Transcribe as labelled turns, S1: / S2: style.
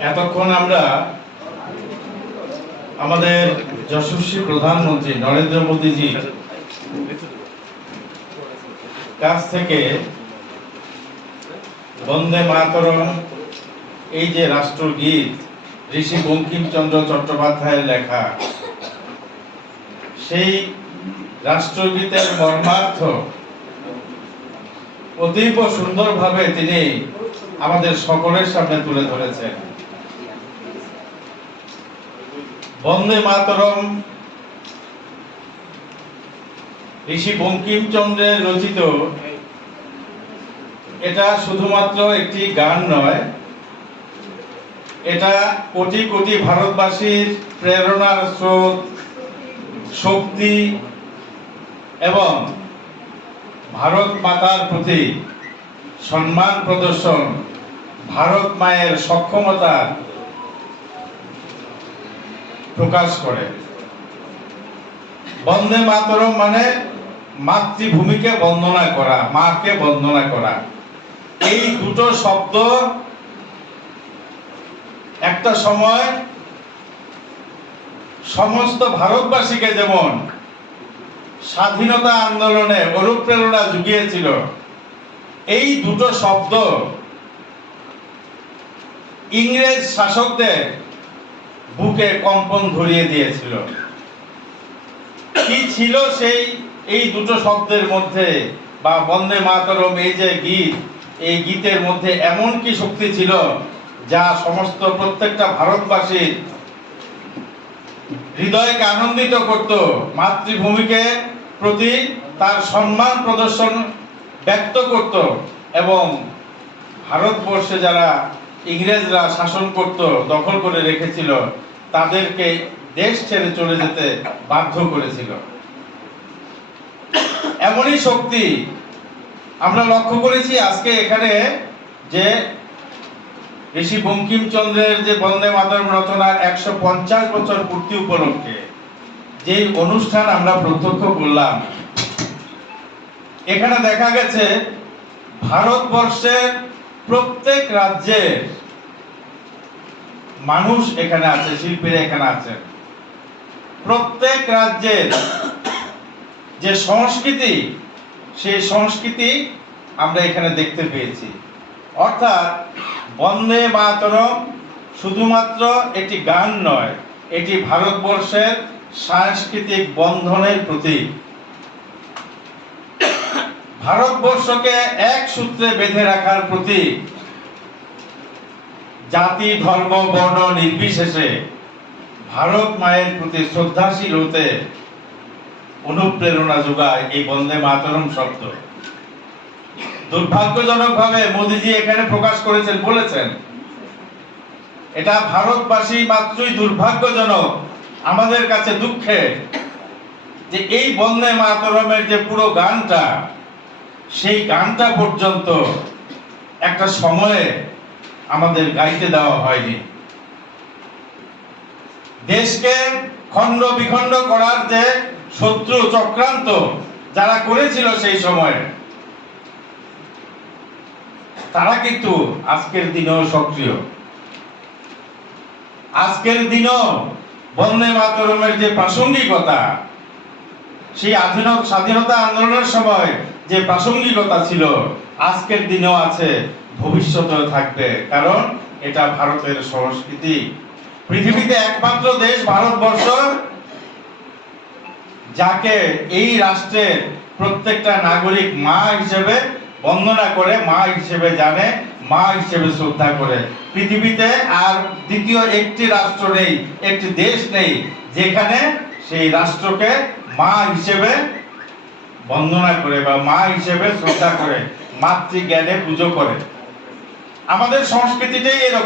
S1: এতক্ষণ আমরা আমাদের যশস্বী প্রধানমন্ত্রী নরেন্দ্র মোদীজি কাছ থেকে বন্দে মাতরম, এই যে রাষ্ট্রগীত, ঋষি বঙ্কিমচন্দ্র চট্টোপাধ্যায়ের লেখা, সেই রাষ্ট্রগীতের মর্মার্থ অতীব সুন্দরভাবে তিনি আমাদের সকলের সামনে তুলে ধরেছেন। বন্দে মাতরম। ঋষি বঙ্কিমচন্দ্রের রচিত। এটা শুধুমাত্র একটি গান নয়, এটা কোটি কোটি ভারতবাসীর প্রেরণার স্রোত, শক্তি এবং ভারত মাতার প্রতি সম্মান প্রদর্শন, ভারত মায়ের সক্ষমতার প্রকাশ করে। বন্দে মাতরম মানে মাতৃভূমিকে বন্দনা করা, মাকে বন্দনা করা। এই দুটো শব্দ একটা সময় সমস্ত ভারতবাসীকে যেমন স্বাধীনতা আন্দোলনে অনুপ্রেরণা জুগিয়েছিল, এই দুটো শব্দ ইংরেজ শাসকদের বুকে কম্পন ধরিয়ে দিয়েছিল। কি ছিল সেই, এই দুটো শব্দের মধ্যে বা বন্দে মাতরম, এই যে গীত, এই গীতের মধ্যে এমন কি শক্তি ছিল যা সমস্ত প্রত্যেকটা ভারতবাসীর হৃদয়কে আনন্দিত করত, মাতৃভূমিকে প্রতি তার সম্মান প্রদর্শন ব্যক্ত করত এবং ভারতবর্ষে যারা ইংরেজরা শাসন করত দখল করে রেখেছিল, তাদেরকে দেশ ছেড়ে চলে যেতে বাধ্য করেছিল। এমনই শক্তি আমরা লক্ষ্য করেছি আজকে এখানে যে ঋষি বঙ্কিমচন্দ্রের যে বন্দে মাতরম রচনার একশো পঞ্চাশ বছর পূর্তি উপলক্ষে যে অনুষ্ঠান আমরা প্রত্যক্ষ করলাম, এখানে দেখা গেছে ভারতবর্ষের প্রত্যেক রাজ্যের মানুষ এখানে আছে, শিল্পীরা এখানে আছেন প্রত্যেক রাজ্যের যে সংস্কৃতি, সেই সংস্কৃতি আমরা এখানে দেখতে পেয়েছি। অর্থাৎ বন্দে মাতরম শুধুমাত্র এটি গান নয়, এটি ভারতবর্ষের সাংস্কৃতিক বন্ধনের প্রতীক। ভারতবর্ষকে এক সূত্রে বেঁধে রাখার প্রতীক জাতি, ধর্ম, বর্ণ নির্বিশেষে ভারত মায়ের প্রতি শ্রদ্ধাশীল হতে অনুপ্রেরণা যোগায় এই বন্দে মাতরম শব্দ। দুর্ভাগ্যজনকভাবে মোদিজি এখানে প্রকাশ করেছেন, বলেছেন, এটা ভারতবাসী মাত্রই দুর্ভাগ্যজনক। আমাদের কাছে দুঃখে যে এই বন্দে মাতরমের যে পুরো গানটা সেই গানটা পর্যন্ত একটা সময়ে আমাদের গাইতে দেওয়া হয়নি। দেশকে খণ্ড বিখণ্ড করার যে শত্রু চক্রান্ত যারা করেছিল সেই সময়ে, তারা কিন্তু আজকের দিনেও সক্রিয়। আজকের দিনও বন্দে মাতরমের যে প্রাসঙ্গিকতা, সেই আধুনিক স্বাধীনতা আন্দোলনের সময় যে প্রাসঙ্গিকতা ছিল, আজকের দিনেও আছে, ভবিষ্যতেও থাকবে। কারণ এটা ভারতের সংস্কৃতি। পৃথিবীতে একমাত্র দেশ ভারতবর্ষ। যাকে এই রাষ্ট্রের প্রত্যেকটা নাগরিক মা হিসেবে বন্দনা করে, মা হিসেবে জানে, মা হিসেবে শ্রদ্ধা করে। পৃথিবীতে আর দ্বিতীয় একটি রাষ্ট্র নেই, একটি দেশ নেই, যেখানে সেই রাষ্ট্রকে মা হিসেবে বন্দনা করে বা মা হিসেবে শ্রদ্ধা করে মাতৃজ্ঞানে পুজো করে। আমাদের সংস্কৃতিটাই এরকম।